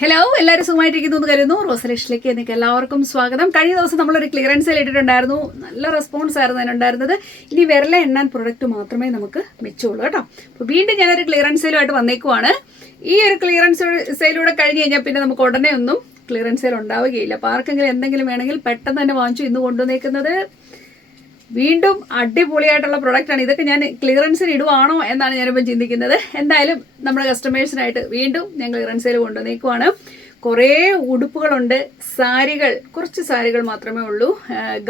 Hello എല്ലാവരും സുഖമായിട്ടിരിക്കുന്നു എന്ന് കരുതുന്നു. റോസലേഷിലേക്ക് എനിക്ക് എല്ലാവർക്കും സ്വാഗതം. കഴിഞ്ഞ ദിവസം നമ്മളൊരു ക്ലിയറൻസിൽ ഇട്ടിട്ടുണ്ടായിരുന്നു. നല്ല റെസ്പോൺസ് ആയിരുന്നു അതിനുണ്ടായിരുന്നത് ഇനി വിരല എണ്ണാൻ പ്രൊഡക്റ്റ് മാത്രമേ നമുക്ക് മെച്ചുള്ളൂ കേട്ടോ. അപ്പോൾ വീണ്ടും ഞാനൊരു ക്ലിയറൻസ് സെയിലുമായിട്ട് വന്നേക്കുവാണ്. ഈ ഒരു ക്ലിയറൻസ് സെയിലൂടെ കഴിഞ്ഞ് കഴിഞ്ഞാൽ പിന്നെ നമുക്ക് ഉടനെ ഒന്നും ക്ലിയറൻസ് സെയിൽ ഉണ്ടാവുകയില്ല. അപ്പോൾ ആർക്കെങ്കിലും എന്തെങ്കിലും വേണമെങ്കിൽ പെട്ടെന്ന് തന്നെ വാങ്ങിച്ചു ഇന്ന് കൊണ്ടുവന്നേക്കുന്നത് വീണ്ടും അടിപൊളിയായിട്ടുള്ള പ്രൊഡക്റ്റ് ആണ് ഇതൊക്കെ ഞാൻ ക്ലിയറൻസിന് ഇടുവാണോ എന്നാണ് ഞാനിപ്പം ചിന്തിക്കുന്നത്. എന്തായാലും നമ്മുടെ കസ്റ്റമേഴ്സിനായിട്ട് വീണ്ടും ഞാൻ ക്ലിയറൻസിൽ കൊണ്ടുവന്നേക്കുവാണ്. കുറേ ഉടുപ്പുകളുണ്ട്. സാരികൾ കുറച്ച് സാരികൾ മാത്രമേ ഉള്ളൂ.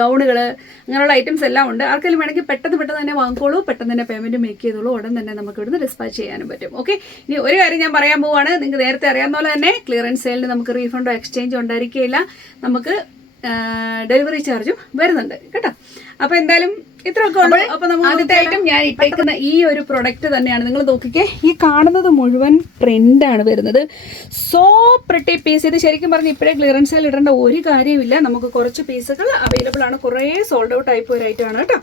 ഗൗണുകൾ അങ്ങനെയുള്ള ഐറ്റംസ് എല്ലാം ഉണ്ട്. ആർക്കെങ്കിലും വേണമെങ്കിൽ പെട്ടെന്ന് പെട്ടെന്ന് തന്നെ വാങ്ങിക്കോളൂ. പെട്ടെന്ന് തന്നെ പേയ്മെന്റ് മേക്ക് ചെയ്തോളൂ ഉടൻ തന്നെ നമുക്ക് ഇവിടുന്ന് ഡിസ്പാച്ച് ചെയ്യാനും പറ്റും. ഓക്കെ ഇനി ഒരു കാര്യം ഞാൻ പറയാൻ പോവാണ്. നിങ്ങൾക്ക് നേരത്തെ അറിയാവുന്ന പോലെ തന്നെ ക്ലിയറൻസ് സെയിലിന് നമുക്ക് റീഫണ്ടോ എക്സ്ചേഞ്ചോ ഉണ്ടായിരിക്കില്ല നമുക്ക് ഡെലിവറി ചാർജും വരുന്നുണ്ട്. കേട്ടോ? അപ്പൊ എന്തായാലും ഇത്രയൊക്കെ ഉള്ളു. അപ്പൊ ആദ്യത്തെ ഞാൻ ഇട്ടേക്കുന്ന ഈ ഒരു പ്രൊഡക്റ്റ് തന്നെയാണ്. നിങ്ങൾ നോക്കിക്കേ ഈ കാണുന്നത് മുഴുവൻ പ്രിന്റ് ആണ് വരുന്നത്. സോ പ്രിട്ടി പീസ് ഇത് ശരിക്കും പറഞ്ഞ് ഇപ്പോഴേ ക്ലിയറൻസിൽ ഇടേണ്ട ഒരു കാര്യമില്ല നമുക്ക് കുറച്ച് പീസുകൾ അവൈലബിൾ ആണ്. കുറേ സോൾഡ് ഔട്ട് ആയി ആണ് കേട്ടോ.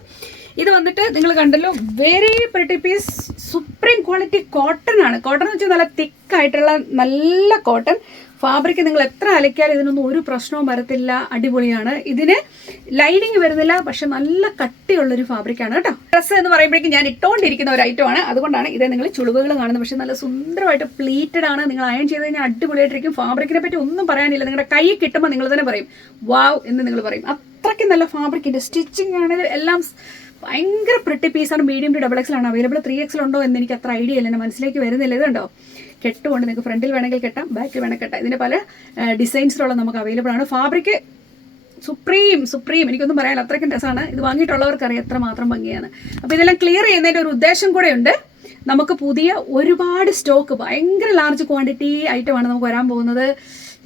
ഇത് വന്നിട്ട് നിങ്ങൾ കണ്ടല്ലോ very pretty piece supreme quality cotton ആണ്. കോട്ടൺ എന്ന് വെച്ചാൽ നല്ല തിക്കായിട്ടുള്ള നല്ല കോട്ടൺ ഫാബ്രിക് നിങ്ങൾ എത്ര അലക്കിയാലും ഇതിനൊന്നും ഒരു പ്രശ്നവും വരത്തില്ല അടിപൊളിയാണ്. ഇതിന് ലൈനിങ് വരുന്നില്ല പക്ഷെ നല്ല കട്ടിയുള്ള കട്ടിയുള്ളൊരു ഫാബ്രിക്കാണ് കേട്ടോ. ഡ്രസ്സ് എന്ന് പറയുമ്പോഴേക്കും ഞാൻ ഇട്ടുകൊണ്ടിരിക്കുന്ന ഒരു ഐറ്റം ആണ്. അതുകൊണ്ടാണ് ഇത് നിങ്ങൾ ചുളിവുകൾ കാണുന്നത്. പക്ഷെ നല്ല സുന്ദരമായിട്ട് പ്ലീറ്റഡ് ആണ്. നിങ്ങൾ അയൺ ചെയ്ത് കഴിഞ്ഞാൽ അടിപൊളിയായിട്ടിരിക്കും. ഫാബ്രിക്കിനെ പറ്റി ഒന്നും പറയാനില്ല. നിങ്ങളുടെ കൈ കിട്ടുമ്പോൾ നിങ്ങൾ തന്നെ പറയും വാവ് എന്ന് നിങ്ങൾ പറയും. അത്രയ്ക്ക് നല്ല ഫാബ്രിക്കിന്റെ സ്റ്റിച്ചിങ് ആണെങ്കിലും എല്ലാം ഭയങ്കര പ്രിട്ടി പീസാണ് മീഡിയം ടു ഡബിൾ എക്സിലാണ് അവൈലബിൾ ത്രീ എക്സിലുണ്ടോ എന്ന് എനിക്ക് അത്ര ഐഡിയ ഇല്ല. എന്റെ മനസ്സിലേക്ക് വരുന്നില്ല. ഇതുണ്ടോ കെട്ടുകൊണ്ട് നിങ്ങൾക്ക് ഫ്രണ്ടിൽ വേണമെങ്കിൽ കെട്ടാം ബാക്കിൽ വേണമെങ്കിൽ കെട്ടാം. ഇതിന്റെ പല ഡിസൈൻസിലുള്ള നമുക്ക് അവൈലബിൾ ആണ്. ഫാബ്രിക് സുപ്രീം സുപ്രീം എനിക്കൊന്നും പറയാനില്ല അത്രയ്ക്കും രസമാണ്. ഇത് വാങ്ങിയിട്ടുള്ളവർക്ക് അറിയാം എത്ര മാത്രം ഭംഗിയാണ്. അപ്പോൾ ഇതെല്ലാം ക്ലിയർ ചെയ്യുന്നതിന്റെ ഒരു ഉദ്ദേശം കൂടെ ഉണ്ട്. നമുക്ക് പുതിയ ഒരുപാട് സ്റ്റോക്ക് ഭയങ്കര ലാർജ് ക്വാണ്ടിറ്റി ഐറ്റമാണ് നമുക്ക് വരാൻ പോകുന്നത്.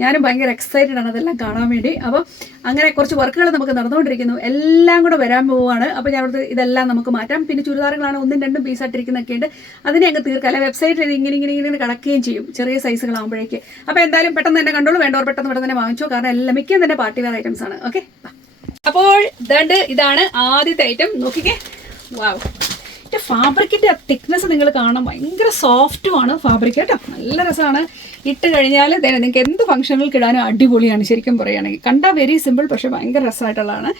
ഞാനും ഭയങ്കര എക്സൈറ്റഡ് ആണ് അതെല്ലാം കാണാൻ വേണ്ടി. അപ്പോൾ അങ്ങനെ കുറച്ച് വർക്കുകൾ നമുക്ക് നടന്നുകൊണ്ടിരിക്കുന്നു. എല്ലാം കൂടെ വരാൻ പോവുകയാണ്. അപ്പോൾ ഞാൻ അവിടുത്തെ ഇതെല്ലാം നമുക്ക് മാറ്റാം. പിന്നെ ചുരിദാറുകളാണ് ഒന്നും രണ്ടും പീസായിട്ടിരിക്കുന്നൊക്കെ ഉണ്ട്. അതിനെ അങ്ങ് തീർക്കാം. അല്ലെ വെബ്സൈറ്റിൽ ഇങ്ങനെ ഇങ്ങനെ ഇങ്ങനെ കിടക്കുകയും ചെയ്യും. ചെറിയ സൈസുകളാകുമ്പോഴേക്ക് അപ്പോൾ എന്തായാലും പെട്ടെന്ന് തന്നെ കണ്ടോളൂ. വേണ്ടവർ പെട്ടെന്ന് പെട്ടെന്ന് തന്നെ വാങ്ങിച്ചോ. കാരണം എല്ലാം മിക്കും തന്നെ പാർട്ടി വെയർ ഐറ്റംസ് ആണ്. ഓക്കെ അപ്പോൾ ദണ്ട് ഇതാണ് ആദ്യത്തെ ഐറ്റം നോക്കിക്കേ. വാവ് ഇതിന്റെ ഫാബ്രിക്കിന്റെ തിക്നെസ് നിങ്ങൾ കാണാം ഭയങ്കര സോഫ്റ്റുമാണ് ഫാബ്രിക് കേട്ടോ. നല്ല രസമാണ്. ഇട്ട് കഴിഞ്ഞാൽ നിങ്ങൾക്ക് എന്ത് ഫംഗ്ഷനുകൾക്ക് ഇടാനും അടിപൊളിയാണ്. ശരിക്കും പറയുകയാണെങ്കിൽ. കണ്ടാൽ വെരി സിമ്പിൾ പക്ഷേ ഭയങ്കര രസമായിട്ടുള്ളതാണ്.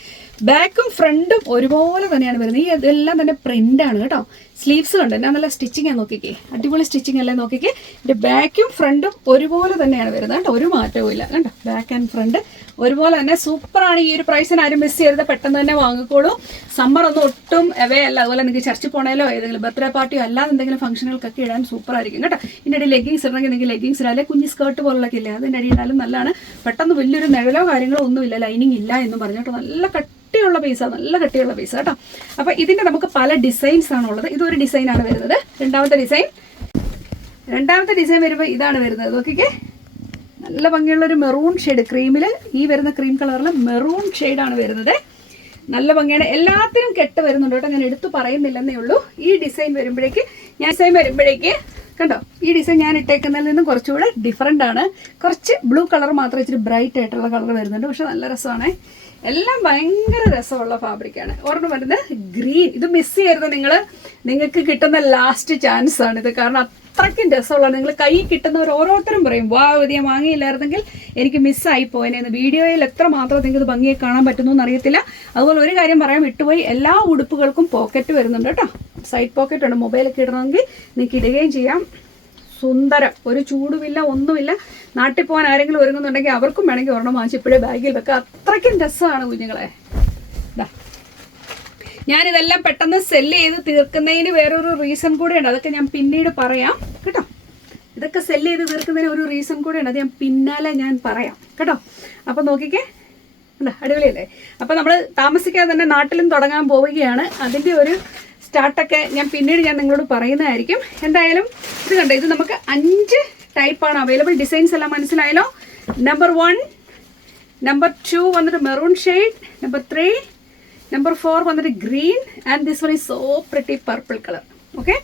ബാക്കും ഫ്രണ്ടും ഒരുപോലെ തന്നെയാണ് വരുന്നത്. ഈ ഇതെല്ലാം തന്നെ പ്രിന്റാണ് കേട്ടോ. സ്ലീവ്സ് കണ്ട്? ഞാൻ നല്ല സ്റ്റിച്ചിങ് നോക്കിക്കേ. അടിപൊളി സ്റ്റിച്ചിങ് അല്ലേ നോക്കിക്കേ? ഇതിന്റെ ബാക്കും ഫ്രണ്ടും ഒരുപോലെ തന്നെയാണ് വരുന്നത് കേട്ടോ. ഒരു മാറ്റവും ഇല്ല. കേട്ടോ ബാക്ക് ആൻഡ് ഫ്രണ്ട് ഒരുപോലെ തന്നെ സൂപ്പറാണ് ഈ ഒരു പ്രൈസിന് ആരും മിസ് ചെയ്യരുത്. പെട്ടെന്ന് തന്നെ വാങ്ങിക്കോളൂ. സമ്മർ ഒന്നും ഒട്ടും അവേ അല്ല. അതുപോലെ നിങ്ങൾക്ക് ചർച്ചിൽ പോണേലോ ഏതെങ്കിലും ബർത്ത്ഡേ പാർട്ടിയോ അല്ലാതെ എന്തെങ്കിലും ഫംഗ്ഷനുകൾക്കൊക്കെ ഇടാൻ സൂപ്പറായിരിക്കും കേട്ടോ. ഇതിന്റെ ഇടയിൽ ലെഗിങ്സ് ഇടണമെങ്കിൽ നിങ്ങൾക്ക് ലെഗിങ്സ് ഇടാല്ലേ കുഞ്ഞ് സ്കേർട്ട് പോലുള്ളൊക്കെ ഇല്ലേ? അതിന്റെ അടി ഇടാലും നല്ലതാണ്. പെട്ടെന്ന് വലിയൊരു നിഴലോ കാര്യങ്ങളോ ഒന്നുമില്ല. ലൈനിങ് ഇല്ല എന്ന് പറഞ്ഞിട്ട് നല്ല കട്ടിയുള്ള പീസാണ് നല്ല കട്ടിയുള്ള പീസ് കേട്ടോ. അപ്പോൾ ഇതിന്റെ നമുക്ക് പല ഡിസൈൻസ് ആണുള്ളത്. ഇതൊരു ഡിസൈനാണ് വരുന്നത്. രണ്ടാമത്തെ ഡിസൈൻ രണ്ടാമത്തെ ഡിസൈൻ വരുമ്പോൾ ഇതാണ് വരുന്നത്. നോക്കിക്കേ. നല്ല ഭംഗിയുള്ള ഒരു മെറൂൺ ഷെയ്ഡ് ക്രീമിൽ ഈ വരുന്ന ക്രീം കളറിൽ മെറൂൺ ഷെയ്ഡാണ് വരുന്നത്. നല്ല ഭംഗിയാണ്. എല്ലാത്തിനും കെട്ട് വരുന്നുണ്ട് കേട്ടോ. ഞാൻ എടുത്തു പറയുന്നില്ലെന്നേ ഉള്ളൂ. ഈ ഡിസൈൻ വരുമ്പോഴേക്ക് ഞാൻ ഡിസൈൻ വരുമ്പോഴേക്ക് കണ്ടോ? ഈ ഡിസൈൻ ഞാൻ ഇട്ടേക്കുന്നതിൽ നിന്നും കുറച്ചുകൂടെ ഡിഫറെന്റ് ആണ്. കുറച്ച് ബ്ലൂ കളർ മാത്രം ഇച്ചിരി ബ്രൈറ്റ് ആയിട്ടുള്ള കളർ വരുന്നുണ്ട്. പക്ഷെ നല്ല രസമാണ്. എല്ലാം ഭയങ്കര രസമുള്ള ഫാബ്രിക്കാണ് ഒരെണ്ണം വരുന്നത് ഗ്രീൻ. ഇത് മിസ് ചെയ്യരുത് നിങ്ങൾ നിങ്ങൾക്ക് കിട്ടുന്ന ലാസ്റ്റ് ചാൻസ് ആണ് ഇത്. കാരണം അത്രയ്ക്കും രസമുള്ള നിങ്ങൾ കൈ കിട്ടുന്നവർ ഓരോരുത്തരും പറയും വാ ഇത് ഞാൻ വാങ്ങിയില്ലായിരുന്നെങ്കിൽ എനിക്ക് മിസ്സായി പോയനെന്ന് വീഡിയോയിൽ എത്ര മാത്രം നിങ്ങൾക്ക് ഇത് ഭംഗിയെ കാണാൻ പറ്റുന്നു എന്നറിയത്തില്ല. അതുപോലെ ഒരു കാര്യം പറയാം വിട്ടുപോയി എല്ലാ ഉടുപ്പുകൾക്കും പോക്കറ്റ് വരുന്നുണ്ട് കേട്ടോ. സൈഡ് പോക്കറ്റ് ഉണ്ട്. മൊബൈലൊക്കെ ഇടണമെങ്കിൽ നിങ്ങൾക്ക് ഇടുകയും ചെയ്യാം. സുന്ദരം. ഒരു ചൂടുമില്ല ഒന്നുമില്ല. നാട്ടിൽ പോകാൻ ആരെങ്കിലും ഒരുങ്ങുന്നുണ്ടെങ്കിൽ അവർക്കും വേണമെങ്കിൽ ഒരെണ്ണം വാങ്ങിച്ച് ഇപ്പോഴേ ബാഗിൽ വെക്കുക അത്രയ്ക്കും രസമാണ് കുഞ്ഞുങ്ങളെ. ഞാനിതെല്ലാം പെട്ടെന്ന് സെല്ല് ചെയ്ത് തീർക്കുന്നതിന് വേറൊരു റീസൺ കൂടെയുണ്ട്. അതൊക്കെ ഞാൻ പിന്നീട് പറയാം. കേട്ടോ? ഇതൊക്കെ സെല്ല് ചെയ്ത് തീർക്കുന്നതിന് ഒരു റീസൺ കൂടെയുണ്ട്. അത് ഞാൻ പിന്നാലെ ഞാൻ പറയാം. കേട്ടോ? അപ്പം നോക്കിക്കേ. അല്ല അടിപൊളിയല്ലേ? അപ്പം നമ്മൾ താമസിക്കാതെ തന്നെ നാട്ടിലും തുടങ്ങാൻ പോവുകയാണ്. അതിന്റെ ഒരു സ്റ്റാർട്ടൊക്കെ ഞാൻ പിന്നീട് ഞാൻ നിങ്ങളോട് പറയുന്നതായിരിക്കും. എന്തായാലും ഇത് കണ്ടോ ഇത് നമുക്ക് അഞ്ച് ടൈപ്പാണ് അവൈലബിൾ. ഡിസൈൻസ് എല്ലാം മനസ്സിലായല്ലോ? നമ്പർ വൺ നമ്പർ ടു വന്നിട്ട് maroon shade number three number four വന്നിട്ട് green and this one is so pretty purple colour okay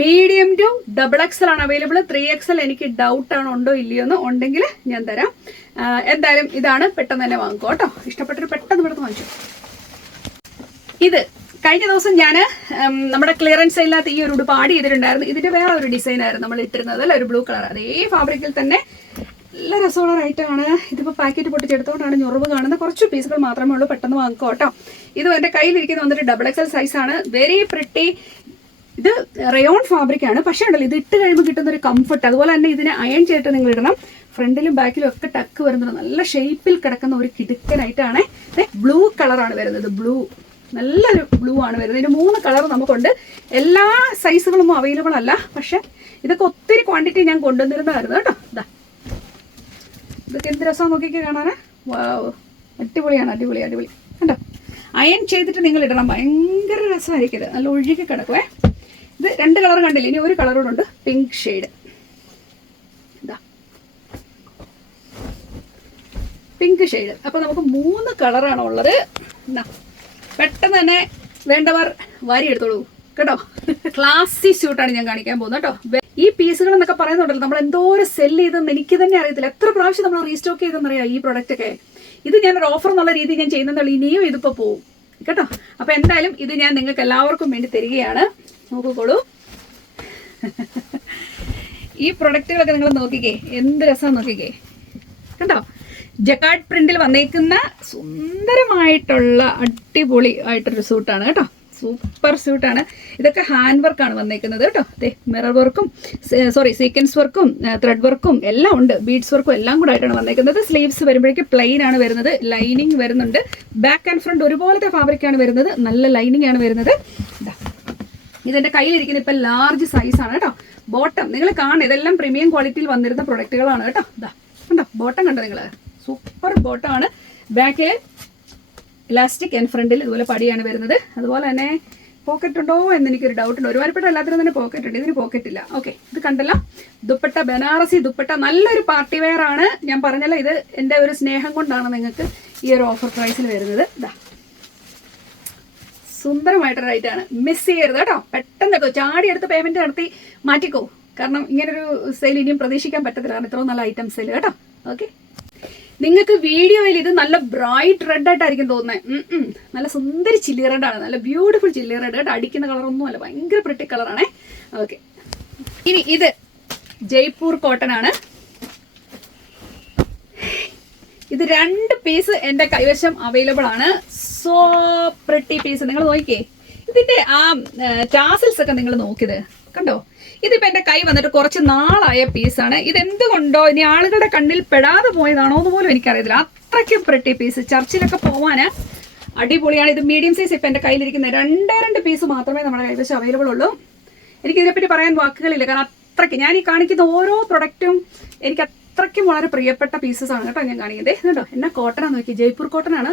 medium to double XL ആണ് അവൈലബിൾ ത്രീ എക്സൽ എനിക്ക് ഡൗട്ട് ആണ് ഉണ്ടോ ഇല്ലയോ എന്ന് ഉണ്ടെങ്കിൽ ഞാൻ തരാം. എന്തായാലും ഇതാണ് പെട്ടെന്ന് തന്നെ വാങ്ങിക്കോ കേട്ടോ. ഇഷ്ടപ്പെട്ടൊരു പെട്ടെന്ന് പെട്ടെന്ന് വാങ്ങിച്ചു. ഇത് കഴിഞ്ഞ ദിവസം ഞാൻ നമ്മുടെ ക്ലിയറൻസ് ഇല്ലാത്ത ഈ ഒരു ഉടുപ്പ് ആഡ് ചെയ്തിട്ടുണ്ടായിരുന്നു. ഇതിന്റെ വേറെ ഒരു ഡിസൈൻ ആയിരുന്നു നമ്മൾ ഇട്ടിരുന്നത്. അല്ല? ഒരു ബ്ലൂ കളർ അതേ ഫാബ്രിക്കിൽ തന്നെ നല്ല രസമുള്ള റൈറ്റാണ് ഇതിപ്പോൾ പാക്കറ്റ് പൊട്ടിച്ചെടുത്തോണ്ടാണ് ഞൊറവ് കാണുന്നത്. കുറച്ച് പീസുകൾ മാത്രമേ ഉള്ളൂ. പെട്ടെന്ന് വാങ്ങിക്കോ കേട്ടോ ഇത് എന്റെ കയ്യിലിരിക്കുന്ന വന്നിട്ട് ഡബിൾ എക്സൽ സൈസാണ് വെരി പ്രിട്ടി ഇത് റയോൺ ഫാബ്രിക് ആണ്. പക്ഷേ ഉണ്ടല്ലോ ഇത് ഇട്ട് കഴിയുമ്പോൾ കിട്ടുന്ന ഒരു കംഫർട്ട് അതുപോലെ തന്നെ ഇതിനെ അയൺ ചെയ്തിട്ട് നിങ്ങൾ ഇടണം. ഫ്രണ്ടിലും ബാക്കിലും ഒക്കെ ടക്ക് വരുന്നുണ്ട്. നല്ല ഷേപ്പിൽ കിടക്കുന്ന ഒരു കിടുക്കനായിട്ടാണ് ബ്ലൂ കളറാണ് വരുന്നത്. ബ്ലൂ നല്ലൊരു ബ്ലൂ ആണ് വരുന്നത്. ഇതിന് മൂന്ന് കളർ നമുക്കുണ്ട്. എല്ലാ സൈസുകളൊന്നും അവൈലബിൾ അല്ല. പക്ഷെ ഇതൊക്കെ ഒത്തിരി ക്വാണ്ടിറ്റി ഞാൻ കൊണ്ടുവന്നിരുന്നതായിരുന്നു കേട്ടോ. ഇതാ ഇതൊക്കെ എന്ത് രസം നോക്കിയൊക്കെ വാവ് അടിപൊളിയാണ് അടിപൊളി അടിപൊളി. കണ്ടോ? അയൺ ചെയ്തിട്ട് നിങ്ങൾ ഇടണം. ഭയങ്കര രസമായിരിക്കും ഇത്. നല്ല ഒഴുകി കിടക്കുവേ. ഇത് രണ്ട് കളർ കണ്ടില്ല? ഇനി ഒരു കളറോടുണ്ട് പിങ്ക് ഷെയ്ഡ് പിങ്ക് ഷെയ്ഡ് അപ്പൊ നമുക്ക് മൂന്ന് കളറാണ് ഉള്ളത്. എന്നാ പെട്ടെന്ന് തന്നെ വേണ്ടവർ വാരി എടുത്തോളൂ. കേട്ടോ? ക്ലാസി ഷൂട്ടാണ് ഞാൻ കാണിക്കാൻ പോകുന്നത് കേട്ടോ. ഈ പീസുകൾ എന്നൊക്കെ പറയുന്നുണ്ടല്ലോ നമ്മൾ എന്തോരം സെല്ല് ചെയ്തെന്ന് എനിക്ക് തന്നെ അറിയത്തില്ല. എത്ര പ്രാവശ്യം നമ്മൾ റീസ്റ്റോക്ക് ചെയ്തെന്നറിയാം ഈ പ്രൊഡക്റ്റ് ഒക്കെ? ഇത് ഞാനൊരു ഓഫർ എന്നുള്ള രീതിയിൽ ഞാൻ ചെയ്യുന്നുള്ളൂ ഇനിയും ഇതിപ്പോ പോവും. കേട്ടോ? അപ്പൊ എന്തായാലും ഇത് ഞാൻ നിങ്ങൾക്ക് എല്ലാവർക്കും വേണ്ടി തരികയാണ്. നോക്കിക്കോളൂ. ഈ പ്രൊഡക്റ്റുകളൊക്കെ നിങ്ങൾ നോക്കിക്കേ. എന്ത് രസം നോക്കിക്കേ. കണ്ടോ? ജക്കാർഡ് പ്രിന്റിൽ വന്നേക്കുന്ന സുന്ദരമായിട്ടുള്ള അടിപൊളി ആയിട്ടൊരു സൂട്ടാണ് കേട്ടോ. സൂപ്പർ സ്യൂട്ടാണ് ഇതൊക്കെ ഹാൻഡ് വർക്കാണ് വന്നേക്കുന്നത് കേട്ടോ. ദേ മിറർ വർക്കും സോറി സീക്വൻസ് വർക്കും ത്രെഡ് വർക്കും എല്ലാം ഉണ്ട്. ബീഡ്സ് വർക്കും എല്ലാം കൂടെ ആയിട്ടാണ് വന്നേക്കുന്നത്. സ്ലീവ്സ് വരുമ്പോഴേക്കും പ്ലെയിൻ ആണ് വരുന്നത്. ലൈനിങ് വരുന്നുണ്ട്. ബാക്ക് ആൻഡ് ഫ്രണ്ട് ഒരുപോലത്തെ ഫാബ്രിക്കാണ് വരുന്നത്. നല്ല ലൈനിങ് ആണ് വരുന്നത്. ഇതാ ഇതെന്റെ കയ്യിലിരിക്കുന്ന ഇപ്പൊ ലാർജ് സൈസ് ആണ് കേട്ടോ. ബോട്ടം നിങ്ങൾ കാണുക ഇതെല്ലാം പ്രീമിയം ക്വാളിറ്റിയിൽ വന്നിരുന്ന പ്രൊഡക്റ്റുകളാണ് കേട്ടോ. ഇതാ കണ്ടോ? ബോട്ടം കണ്ടോ നിങ്ങൾ? സൂപ്പർ ബോട്ടമാണ് ബാക്കിൽ ഇലാസ്റ്റിക് ആൻഡ് ഫ്രണ്ടിൽ ഇതുപോലെ പടിയാണ് വരുന്നത്. അതുപോലെ തന്നെ പോക്കറ്റ് ഉണ്ടോ എന്ന് എനിക്കൊരു ഡൗട്ട് ഉണ്ട്. ഒരുപാടുപ്പെട്ട എല്ലാത്തിനും തന്നെ പോക്കറ്റ് ഉണ്ട്. ഇതിന് പോക്കറ്റ് ഇല്ല. ഓക്കെ ഇത് കണ്ടല്ലോ. ദുപ്പട്ട ബനാറസി ദുപ്പട്ട. നല്ലൊരു പാർട്ടി വെയർ ആണ്. ഞാൻ പറഞ്ഞല്ലോ ഇത് എന്റെ ഒരു സ്നേഹം കൊണ്ടാണ് നിങ്ങൾക്ക് ഈ ഒരു ഓഫർ പ്രൈസിൽ വരുന്നത്. ഇതാ സുന്ദരമായിട്ടൊരു റൈറ്റാണ് മിസ് ചെയ്യരുത് കേട്ടോ. പെട്ടെന്ന് എടുത്തോ. ചാടി എടുത്ത് പേയ്മെന്റ് നടത്തി മാറ്റിക്കോ. കാരണം ഇങ്ങനൊരു സെയിൽ ഇനിയും പ്രതീക്ഷിക്കാൻ പറ്റത്തില്ല. കാരണം ഇത്രയും നല്ല ഐറ്റം സെയിൽ കേട്ടോ. ഓക്കെ നിങ്ങൾക്ക് വീഡിയോയിൽ ഇത് നല്ല ബ്രൈറ്റ് റെഡ് ആയിട്ടായിരിക്കും തോന്നുന്നത് നല്ല സുന്ദരി ചില്ലി റെഡ് ആണ്. നല്ല ബ്യൂട്ടിഫുൾ ചില്ലി റെഡ് കേട്ടോ? അടിക്കുന്ന കളറൊന്നും അല്ല. ഭയങ്കര പ്രിട്ടി കളറാണേ ഓക്കെ ഇനി ഇത് ജയ്പൂർ കോട്ടൺ ആണ്. ഇത് രണ്ട് പീസ് എന്റെ കൈവശം അവൈലബിൾ ആണ്. സോ പ്രിട്ടി പീസ് നിങ്ങൾ നോക്കിക്കേ. ഇതിന്റെ ആ ടാസൽസ് ഒക്കെ നിങ്ങൾ നോക്കിയത്. കണ്ടോ? ഇതിപ്പോ എന്റെ കൈ വന്നിട്ട് കുറച്ച് നാളായ പീസാണ് ഇത് എന്തുകൊണ്ടോ ഇനി ആളുകളുടെ കണ്ണിൽ പെടാതെ പോയതാണോ എന്ന് പോലും എനിക്കറിയത്തില്ല. അത്രയ്ക്കും പ്രിട്ടി പീസ് ചർച്ചിലൊക്കെ പോവാന് അടിപൊളിയാണ്. ഇത് മീഡിയം സൈസ് ഇപ്പൊ എന്റെ കയ്യിലിരിക്കുന്ന രണ്ടേ രണ്ട് പീസ് മാത്രമേ നമ്മുടെ കൈവശം അവൈലബിൾ ഉള്ളൂ. എനിക്ക് ഇതിനെപ്പറ്റി പറയാൻ വാക്കുകളില്ല. കാരണം അത്രയ്ക്ക് ഞാൻ ഈ കാണിക്കുന്ന ഓരോ പ്രൊഡക്റ്റും എനിക്ക് അത്രയ്ക്കും വളരെ പ്രിയപ്പെട്ട പീസസ് ആണ് കേട്ടോ ഞാൻ കാണിക്കുന്നത്. കേട്ടോ എന്നാ കോട്ടനാണ് നോക്കി ജയ്പൂർ കോട്ടൺ ആണ്.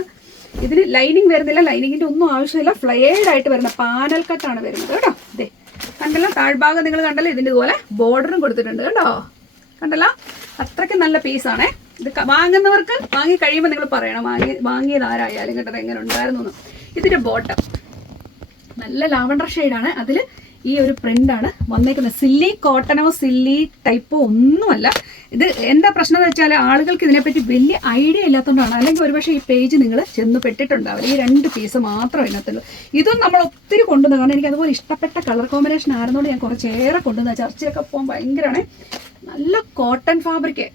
ഇതിന് ലൈനിങ് വരുന്നില്ല. ലൈനിങ്ങിന്റെ ഒന്നും ആവശ്യമില്ല. ഫ്ലെയർഡ് ആയിട്ട് വരുന്ന പാനൽ കട്ടാണ് വരുന്നത് കേട്ടോ. ഇതേ കണ്ടല്ലോ? താഴ്ഭാഗം നിങ്ങൾ കണ്ടല്ലോ? ഇതിന്റെ പോലെ ബോർഡറും കൊടുത്തിട്ടുണ്ട് കേട്ടോ കണ്ടല്ലോ? അത്രയ്ക്ക് നല്ല പീസാണേ ഇത് വാങ്ങുന്നവർക്ക് വാങ്ങി കഴിയുമ്പോൾ നിങ്ങൾ പറയണം വാങ്ങി വാങ്ങിയത് ആരായാലും കേട്ടത് എങ്ങനെ ഉണ്ടായിരുന്നു ഇതിന്റെ ബോട്ടം നല്ല ലാവണ്ടർ ഷെയ്ഡാണ് അതിൽ ഈ ഒരു പ്രിന്റാണ് വന്നേക്കുന്നത്. സില്ലി കോട്ടണോ സില്ലി ടൈപ്പോ ഒന്നുമല്ല. ഇത് എന്താ പ്രശ്നം എന്ന് വെച്ചാൽ ആളുകൾക്ക് ഇതിനെപ്പറ്റി വലിയ ഐഡിയ ഇല്ലാത്തതുകൊണ്ടാണ്. അല്ലെങ്കിൽ ഒരുപക്ഷെ ഈ പേജ് നിങ്ങൾ ചെന്ന് പെട്ടിട്ടുണ്ടാവില്ല. ഈ രണ്ട് പീസ് മാത്രം ഇതിനകത്തുള്ളൂ. ഇതും നമ്മൾ ഒത്തിരി കൊണ്ടുവന്നു കാരണം എനിക്ക് അതുപോലെ ഇഷ്ടപ്പെട്ട കളർ കോമ്പിനേഷൻ ആയിരുന്നോണ്ട് ഞാൻ കുറച്ചേറെ കൊണ്ടുവന്ന ചർച്ചയൊക്കെ പോകാൻ ഭയങ്കരമാണ്. നല്ല കോട്ടൺ ഫാബ്രിക്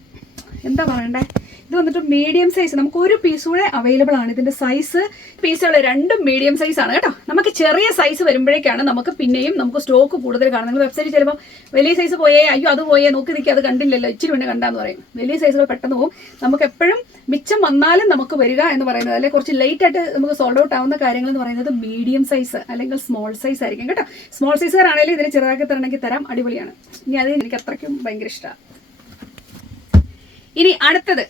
എന്താ പറയണ്ടേ? ഇത് വന്നിട്ട് മീഡിയം സൈസ് നമുക്ക് ഒരു പീസ് കൂടെ അവൈലബിൾ ആണ്. ഇതിന്റെ സൈസ് പീസുകൾ രണ്ടും മീഡിയം സൈസ് ആണ് കേട്ടോ. നമുക്ക് ചെറിയ സൈസ് വരുമ്പോഴേക്കാണ് നമുക്ക് പിന്നെയും നമുക്ക് സ്റ്റോക്ക് കൂടുതൽ കാണും നിങ്ങൾ വെബ്സൈറ്റ് ചിലപ്പോൾ വലിയ സൈസ് പോയേ അയ്യോ അത് പോയേ നോക്കി നിൽക്കി അത് കണ്ടില്ലല്ലോ. ഇച്ചിരി മുന്നേ കണ്ടാന്ന് പറയും. വലിയ സൈസുകൾ പെട്ടെന്ന് പോകും നമുക്ക് എപ്പോഴും മിച്ചം വന്നാലും നമുക്ക് വരിക എന്ന് പറയുന്നത് അല്ലെങ്കിൽ കുറച്ച് ലേറ്റ് ആയിട്ട് നമുക്ക് സോൾഡ് ഔട്ട് ആവുന്ന കാര്യങ്ങൾ എന്ന് പറയുന്നത് മീഡിയം സൈസ് അല്ലെങ്കിൽ സ്മോൾ സൈസ് ആയിരിക്കും കേട്ടോ. സ്മോൾ സൈസുകാരാണെങ്കിലും ഇതിന് ചെറുതാക്കി തരണമെങ്കിൽ തരാം. അടിപൊളിയാണ്. ഇനി അത് എനിക്ക് അത്രയ്ക്കും ഭയങ്കര ഇഷ്ടമാണ് ഇനി അടുത്തത്.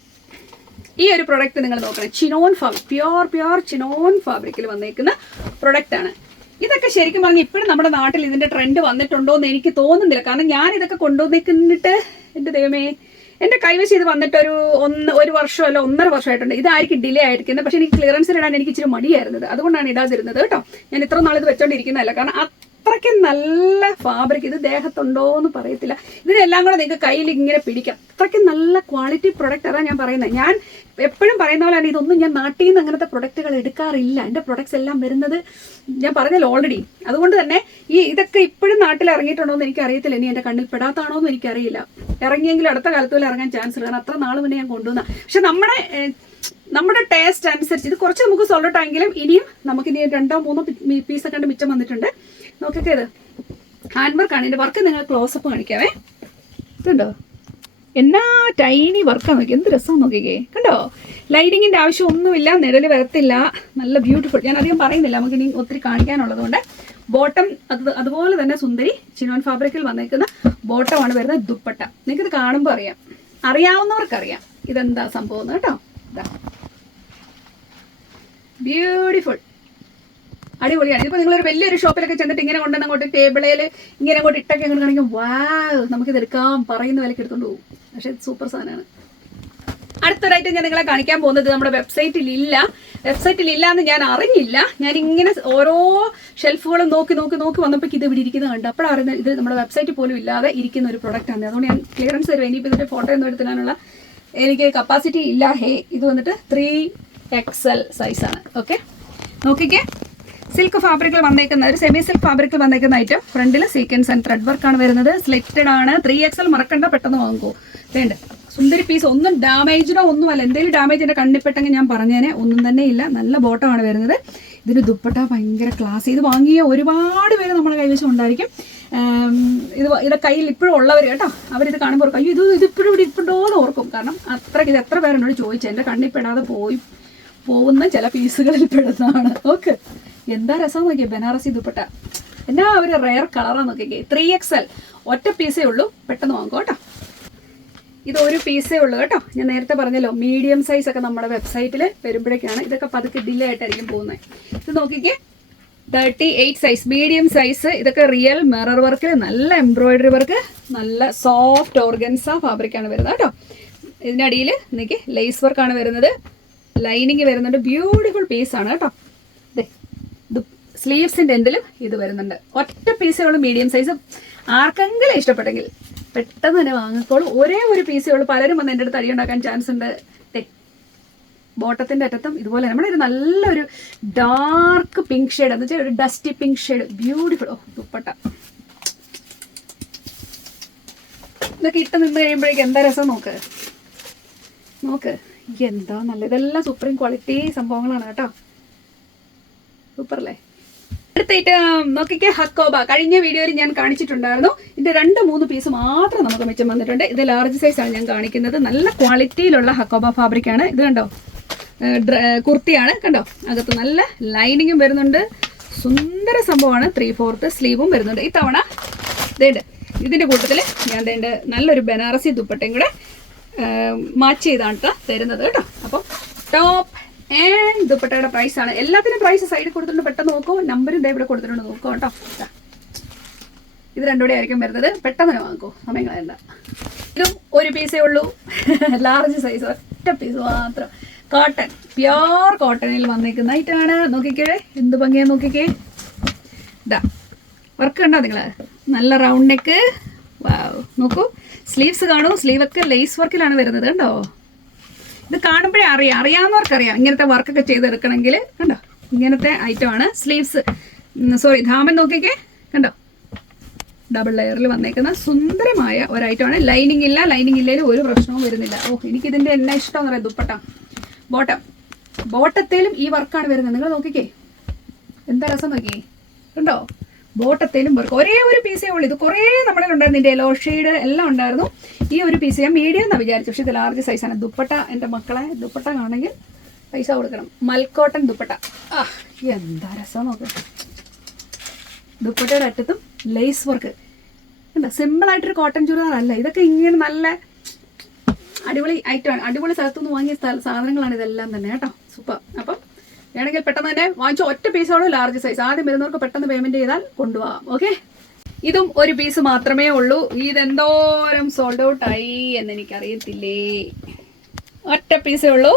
ഈ ഒരു പ്രൊഡക്റ്റ് നിങ്ങൾ നോക്കണം. Chinon fabric pure pure chinon ഫാബ്രിക്കിൽ വന്നേക്കുന്ന പ്രൊഡക്റ്റ് ആണ്. ഇതൊക്കെ ശരിക്കും പറഞ്ഞാൽ ഇപ്പോഴും നമ്മുടെ നാട്ടിൽ ഇതിന്റെ ട്രെൻഡ് വന്നിട്ടുണ്ടോ എന്ന് എനിക്ക് തോന്നുന്നില്ല. കാരണം ഞാൻ ഇതൊക്കെ കൊണ്ടുവന്നിട്ട് എന്റെ ദൈവമേ എന്റെ കൈവശം ഇത് വന്നിട്ട് ഒരു ഒന്ന് ഒരു വർഷം അല്ല ഒന്നര വർഷമായിട്ടുണ്ട്. ഇതായിരിക്കും ഡിലേ ആയിരിക്കുന്നത്. പക്ഷെ എനിക്ക് ക്ലിയറൻസിൽ ഇടാൻ എനിക്ക് ഇച്ചിരി മടിയായിരുന്നത്. അതുകൊണ്ടാണ് ഇടാതിരുന്നത് കേട്ടോ. ഞാൻ ഇത്ര നാൾ ഇത് വെച്ചോണ്ടിരിക്കുന്നതല്ല. കാരണം അത്രയ്ക്ക് നല്ല ഫാബ്രിക് ഇത് ദേഹത്തുണ്ടോ എന്ന് പറയത്തില്ല. ഇതിനെല്ലാം കൂടെ നിങ്ങൾക്ക് കയ്യിൽ ഇങ്ങനെ പിടിക്കാം. അത്രയ്ക്ക് നല്ല ക്വാളിറ്റി പ്രൊഡക്റ്റ് അതാണ് ഞാൻ പറയുന്നത് ഞാൻ എപ്പോഴും പറയുന്ന പോലെ തന്നെ ഇതൊന്നും ഞാൻ നാട്ടിൽ നിന്ന് അങ്ങനത്തെ പ്രൊഡക്റ്റുകൾ എടുക്കാറില്ല. എന്റെ പ്രൊഡക്ട്സ് എല്ലാം വരുന്നത് ഞാൻ പറഞ്ഞല്ലോ ഓൾറെഡി അതുകൊണ്ട് തന്നെ ഈ ഇതൊക്കെ ഇപ്പോഴും നാട്ടിൽ ഇറങ്ങിയിട്ടുണ്ടോ എന്ന് എനിക്കറിയത്തില്ല ഇനി എന്റെ കണ്ണിൽ പെടാത്താണോ എന്ന് എനിക്കറിയില്ല. ഇറങ്ങിയെങ്കിലും അടുത്ത കാലത്ത് ഇറങ്ങാൻ ചാൻസ് കാരണം അത്ര നാൾ മുന്നേ ഞാൻ കൊണ്ടുവന്ന. പക്ഷെ നമ്മുടെ നമ്മുടെ ടേസ്റ്റ് അനുസരിച്ച് ഇത് കുറച്ച് നമുക്ക് സോൾഡ് ആയെങ്കിലും ഇനിയും നമുക്ക് ഇനി രണ്ടോ മൂന്നോ പീസൊക്കെ മിച്ചം വന്നിട്ടുണ്ട്. നോക്കിക്കേ ഇത്. ഹാൻഡ് വർക്കാണ് ഇതിന്റെ വർക്ക് നിങ്ങൾ ക്ലോസപ്പ് കാണിക്കാവേ. ഇതുണ്ടോ എന്നാ ടൈനി വർക്കാണ് നോക്കി എന്ത് രസം നോക്കിക്കേ. കണ്ടോ? ലൈറ്റിങ്ങിന്റെ ആവശ്യം ഒന്നുമില്ല നിഴൽ വരത്തില്ല. നല്ല ബ്യൂട്ടിഫുൾ ഞാൻ അധികം പറയുന്നില്ല. നമുക്ക് ഇനി ഒത്തിരി കാണിക്കാനുള്ളത് കൊണ്ട് ബോട്ടം അത് അതുപോലെ തന്നെ സുന്ദരി ചിനോൻ ഫാബ്രിക്കിൽ വന്നേക്കുന്ന ബോട്ടമാണ് വരുന്നത് ദുപ്പട്ട. നിങ്ങൾക്കിത് കാണുമ്പോൾ അറിയാം. അറിയാവുന്നവർക്കറിയാം. ഇതെന്താ സംഭവം കേട്ടോ. ഇതാ ബ്യൂട്ടിഫുൾ അടിപൊളിയാണ്. ഇപ്പൊ നിങ്ങളൊരു വലിയൊരു ഷോപ്പിലൊക്കെ ചെന്നിട്ട് ഇങ്ങനെ കൊണ്ടുവന്ന് അങ്ങോട്ട് ടേബിളിൽ ഇങ്ങനെ അങ്ങോട്ട് ഇട്ടൊക്കെ അങ്ങോട്ട് കാണിക്കും വാ നമുക്കിത് എടുക്കാം. പറയുന്ന വിലക്ക് എടുത്തോണ്ട് പോകും. പക്ഷെ സൂപ്പർ സാധനമാണ്. അടുത്തൊരായിട്ട് ഞാൻ നിങ്ങളെ കാണിക്കാൻ പോകുന്നത് നമ്മുടെ വെബ്സൈറ്റിൽ ഇല്ല. വെബ്സൈറ്റിൽ ഇല്ല എന്ന് ഞാൻ അറിഞ്ഞില്ല. ഞാൻ ഇങ്ങനെ ഓരോ ഷെൽഫുകളും നോക്കി നോക്കി നോക്കി വന്നപ്പോൾ ഇത് ഇവിടെ ഇരിക്കുന്നത് കണ്ടു. അപ്പോഴാണ് അറിയുന്നത് ഇത് നമ്മുടെ വെബ്സൈറ്റ് പോലും ഇല്ലാതെ ഇരിക്കുന്ന ഒരു പ്രൊഡക്റ്റ് ആണ്. അതുകൊണ്ട് ഞാൻ ക്ലിയറൻസ് തരും ഇനിയിപ്പോൾ ഇതിന്റെ ഫോട്ടോ ഒന്നും എടുത്തിടാനുള്ള എനിക്ക് കപ്പാസിറ്റി ഇല്ല. ഹേ ഇത് വന്നിട്ട് ത്രീ എക്സൽ സൈസാണ് ഓക്കെ നോക്കിക്കേ. സിൽക്ക് ഫാബ്രിക്കിൽ വന്നേക്കുന്ന ഒരു സെമി സിൽക്ക് ഫാബ്രിക്കിൽ വന്നേക്കുന്ന ഐറ്റം ഫ്രണ്ടിൽ സീക്വൻസ് ആൻഡ് ത്രെഡ് വർക്ക് ആണ് വരുന്നത്. സ്ലിറ്റഡ് ആണ്. ത്രീ എക്സൽ മറക്കണ്ട പെട്ടെന്ന് വാങ്ങുമോ വേണ്ട. സുന്ദരി പീസ് ഒന്നും ഡാമേജിനോ ഒന്നുമല്ല. എന്തെങ്കിലും ഡാമേജ് എന്റെ കണ്ണിപ്പെട്ടെങ്കിൽ ഞാൻ പറഞ്ഞേനെ. ഒന്നും തന്നെ ഇല്ല. നല്ല ബോട്ടമാണ് വരുന്നത്. ഇതിന് ദുപ്പട്ട ഭയങ്കര ക്ലാസ് ഇത് വാങ്ങിയ ഒരുപാട് പേര് നമ്മുടെ കൈവശം ഉണ്ടായിരിക്കും. ഇത് ഇത് കയ്യിൽ ഇപ്പോഴും ഉള്ളവർ കേട്ടോ. അവരിത് കാണുമ്പോൾ അയ്യോ ഇത് ഇത് ഇപ്പോഴും ഇവിടെ ഇപ്പോഴോ എന്ന് ഓർക്കും. കാരണം അത്രയ്ക്ക് ഇത് എത്ര പേരെന്നോട് ചോദിച്ചു. എന്റെ കണ്ണിപ്പെടാതെ പോയി. പോകുന്ന ചില പീസുകളിൽ പെടുന്നതാണ്. ഓക്കെ എന്താ രസം നോക്കിയേ ബനാറസി ദുപ്പട്ട. എന്നാ ഒരു റെയർ കളറാണ് നോക്കിക്കേ. ത്രീ എക്സ് എൽ ഒറ്റ പീസേ ഉള്ളൂ. പെട്ടെന്ന് വാങ്ങും കേട്ടോ. ഇത് ഒരു പീസേ ഉള്ളൂ കേട്ടോ. ഞാൻ നേരത്തെ പറഞ്ഞല്ലോ മീഡിയം സൈസ് ഒക്കെ നമ്മുടെ വെബ്സൈറ്റിൽ വരുമ്പോഴേക്കാണ് ഇതൊക്കെ പതുക്കെ ഡിലേ ആയിട്ടായിരിക്കും പോകുന്നത്. ഇത് നോക്കിക്കേ thirty eight size medium size ഇതൊക്കെ റിയൽ മിറർ വർക്കിൽ നല്ല എംബ്രോയിഡറി വർക്ക് നല്ല സോഫ്റ്റ് ഓർഗൻസ ഫാബ്രിക്കാണ് വരുന്നത് കേട്ടോ. ഇതിനടിയിൽ നിൽക്കി ലേസ് വർക്കാണ് വരുന്നത്. ലൈനിങ് വരുന്നുണ്ട്. ബ്യൂട്ടിഫുൾ പീസ് ആണ് കേട്ടോ. ദേ സ്ലീവ്സിന്റെ എൻഡിലും ഇത് വരുന്നുണ്ട്. ഒറ്റ പീസേ ഉള്ളൂ മീഡിയം സൈസ് ആർക്കെങ്കിലും ഇഷ്ടപ്പെട്ടെങ്കിൽ പെട്ടെന്ന് തന്നെ വാങ്ങിക്കോളൂ. ഒരേ ഒരു പീസേ ഉള്ളൂ. പലരും വന്ന് എന്റെ അടുത്ത് അടി ഉണ്ടാക്കാൻ ചാൻസ് ഉണ്ട്. ദേ ബോട്ടത്തിന്റെ അറ്റത്തും ഇതുപോലെ. നമ്മുടെ ഒരു നല്ലൊരു ഡാർക്ക് പിങ്ക് ഷെയ്ഡ് എന്ന് വെച്ചാൽ ഒരു ഡസ്റ്റി പിങ്ക് ഷെയ്ഡ് ബ്യൂട്ടിഫുൾ ഓ ദുപ്പട്ട. ഇതൊക്കെ ഇട്ട് നിന്ന് കഴിയുമ്പോഴേക്കും എന്താ രസം? നോക്ക്. നോക്ക്. എന്താ നല്ല ഇതെല്ലാം സൂപ്പറും ക്വാളിറ്റി സംഭവങ്ങളാണ് കേട്ടോ. സൂപ്പർ അല്ലേ അടുത്തായിട്ട് നോക്കിക്കേ ഹക്കോബ. കഴിഞ്ഞ വീഡിയോയിൽ ഞാൻ കാണിച്ചിട്ടുണ്ടായിരുന്നു. ഇതിന്റെ രണ്ട് മൂന്ന് പീസ് മാത്രം നമുക്ക് മിച്ചം വന്നിട്ടുണ്ട്. ഇത് ലാർജ് സൈസ് ആണ് ഞാൻ കാണിക്കുന്നത്. നല്ല ക്വാളിറ്റിയിലുള്ള ഹക്കോബ ഫാബ്രിക് ആണ്. ഇത് കണ്ടോ? കുർത്തിയാണ്. കണ്ടോ? അകത്ത് നല്ല ലൈനിങ്ങും വരുന്നുണ്ട്. സുന്ദര സംഭവമാണ്. ത്രീ ഫോർത്ത് സ്ലീവും വരുന്നുണ്ട്. ഇത്തവണ ഇതേണ്ട് ഇതിന്റെ കൂട്ടത്തിൽ ഞാൻ ദേണ്ട് നല്ലൊരു ബനാറസി ദുപ്പട്ടയും കൂടെ മാച്ച് ചെയ്താണ് തരുന്നത് കേട്ടോ. അപ്പം ടോപ്പ് ആൻഡ് ദുപ്പട്ടയുടെ പ്രൈസ് ആണ്. എല്ലാത്തിനും പ്രൈസ് സൈഡിൽ കൊടുത്തിട്ടുണ്ട്. പെട്ടെന്ന് നോക്കൂ. നമ്പരും ഇതേ ഇവിടെ കൊടുത്തിട്ടുണ്ട്. നോക്കൂ കേട്ടോ. ഇത് രണ്ടുകൂടെ ആയിരിക്കും വരുന്നത്. പെട്ടെന്ന് വാങ്ങിക്കോ. സമയം കളയണ്ട. ഇതും ഒരു പീസേ ഉള്ളൂ. ലാർജ് സൈസ് ഒറ്റ പീസ് മാത്രം. കോട്ടൺ പ്യോർ കോട്ടണിൽ വന്നേക്കുന്ന ഐറ്റമാണ് നോക്കിക്കേ. എന്ത് ഭംഗിയാ നോക്കിക്കേ. ഇതാ വർക്ക് കണ്ടോ നിങ്ങൾ നല്ല റൗണ്ട് നെക്ക് നോക്കൂ. സ്ലീവ്സ് കാണൂ. സ്ലീവൊക്കെ ലേസ് വർക്കിലാണ് വരുന്നത് കണ്ടോ? ഇത് കാണുമ്പോഴേ അറിയാം. അറിയാവുന്നവർക്കറിയാം. ഇങ്ങനത്തെ വർക്കൊക്കെ ചെയ്തെടുക്കണമെങ്കിൽ. കണ്ടോ? ഇങ്ങനത്തെ ഐറ്റം ആണ്. സ്ലീവ്സ്. സോറി ധാമൻ നോക്കിക്കേ. കണ്ടോ? ഡബിൾ ലെയറിൽ വന്നേക്കുന്ന സുന്ദരമായ ഒരു ഐറ്റമാണ് ലൈനിങ് ഇല്ല. ലൈനിങ് ഇല്ലെങ്കിലും ഒരു പ്രശ്നവും വരുന്നില്ല. ഓ എനിക്ക് ഇതിന്റെ എന്നെ ഇഷ്ടം എന്ന് പറയാം. ദുപ്പട്ട. ബോട്ടം. ബോട്ടത്തേലും ഈ വർക്കാണ് വരുന്നത്. നിങ്ങൾ നോക്കിക്കേ. എന്താ രസം നോക്കിയേ? ഉണ്ടോ ബോട്ടത്തേലും വർക്ക്. ഒരേ ഒരു പീസേ ഉള്ളൂ. ഇത് കുറേ നമ്മളിൽ ഉണ്ടായിരുന്നു. ഇതിന്റെ യെല്ലോ ഷെയ്ഡ് എല്ലാം ഉണ്ടായിരുന്നു. ഈ ഒരു പീസ് ഞാൻ മീഡിയം എന്നാണ് വിചാരിച്ചു പക്ഷേ ഇത് ലാർജ് സൈസാണ് ദുപ്പട്ട എന്റെ മക്കളെ ദുപ്പട്ട കാണെങ്കിൽ പൈസ കൊടുക്കണം. മൽക്കോട്ടൻ ദുപ്പട്ട. ആ എന്താ രസം നോക്ക്. ദുപ്പട്ടയുടെ അറ്റത്തും ലേസ് വർക്ക് എന്താ സിമ്പിൾ ആയിട്ടൊരു കോട്ടൺ ചുരിദാറല്ല ഇതൊക്കെ ഇങ്ങനെ നല്ല അടിപൊളി ഐറ്റമാണ് അടിപൊളി സ്ഥലത്തുനിന്ന് വാങ്ങിയ സാധനങ്ങളാണ് ഇതെല്ലാം തന്നെ. കേട്ടോ? സൂപ്പർ അപ്പം വേണമെങ്കിൽ പെട്ടെന്ന് തന്നെ വാങ്ങിച്ച ഒറ്റ പീസോളൂ ലാർജ് സൈസ് ആദ്യം വരുന്നവർക്ക് പെട്ടെന്ന് പേയ്മെന്റ് ചെയ്താൽ കൊണ്ടുപോകാം ഓക്കെ ഇതും ഒരു പീസ് മാത്രമേ ഉള്ളൂ. ഇതെന്തോരം സോൾഡ് ഔട്ട് ആയി എന്ന് എനിക്കറിയത്തില്ലേ. ഒറ്റ പീസേ ഉള്ളൂ.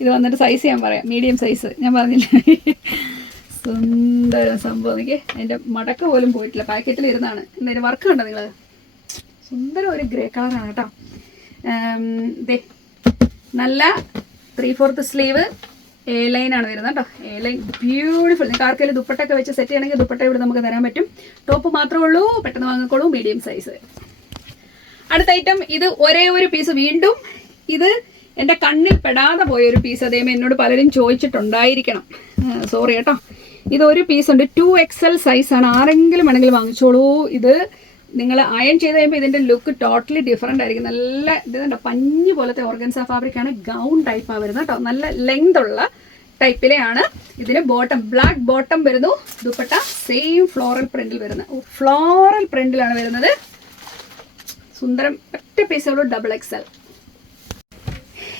ഇത് വന്നിട്ട് സൈസ് ഞാൻ പറയാം. മീഡിയം സൈസ് ഞാൻ പറഞ്ഞില്ല? സുന്ദര സംഭവം. എനിക്ക് എന്റെ മടക്ക പോലും പോയിട്ടില്ല. പാക്കറ്റിൽ ഇരുന്നാണ്. എന്തായാലും വർക്ക് കണ്ടോ നിങ്ങൾ സുന്ദരം ഒരു ഗ്രേ കളറാണ് കേട്ടോ. ദേ. നല്ല three fourth sleeve A line ആണ് വരുന്നത് കേട്ടോ. A line. ബ്യൂട്ടിഫുൾ നിങ്ങൾക്ക് ആർക്കെങ്കിലും ദുപ്പട്ടൊക്കെ വെച്ച് സെറ്റ് ചെയ്യണമെങ്കിൽ ദുപ്പട്ട ഇവിടെ നമുക്ക് തരാൻ പറ്റും. ടോപ്പ് മാത്രമേ ഉള്ളൂ. പെട്ടെന്ന് വാങ്ങിക്കോളൂ. മീഡിയം സൈസ് അടുത്ത ഐറ്റം ഇത് ഒരേ ഒരു പീസ് വീണ്ടും. ഇത് എന്റെ കണ്ണിൽ പെടാതെ പോയ ഒരു പീസ് അതേമേ എന്നോട് പലരും ചോദിച്ചിട്ടുണ്ടായിരിക്കണം. സോറി കേട്ടോ. ഇത് ഒരു പീസ് ഉണ്ട്. ടു എക്സ് എൽ സൈസാണ് ആരെങ്കിലും വേണമെങ്കിൽ വാങ്ങിച്ചോളൂ. ഇത് നിങ്ങൾ അയൺ ചെയ്ത് കഴിയുമ്പോൾ ഇതിന്റെ ലുക്ക് ടോട്ടലി ഡിഫറെന്റ് ആയിരിക്കും. നല്ല ഇതുണ്ട് പഞ്ഞ് പോലത്തെ ഓർഗൻസ ഫാബ്രിക്കാണ് ഗൗൺ ടൈപ്പാണ് വരുന്നത് കേട്ടോ. നല്ല ലെങ്ത് ഉള്ള ടൈപ്പിലെയാണ് ഇതിന് ബോട്ടം ബ്ലാക്ക് ബോട്ടം വരുന്നു. ദുപ്പട്ട സെയിം ഫ്ലോറൽ പ്രിന്റിൽ വരുന്നത്. ഫ്ലോറൽ പ്രിന്റിലാണ് വരുന്നത്. സുന്ദരം ഒറ്റ പീസുള്ളൂ ഡബിൾ എക്സൽ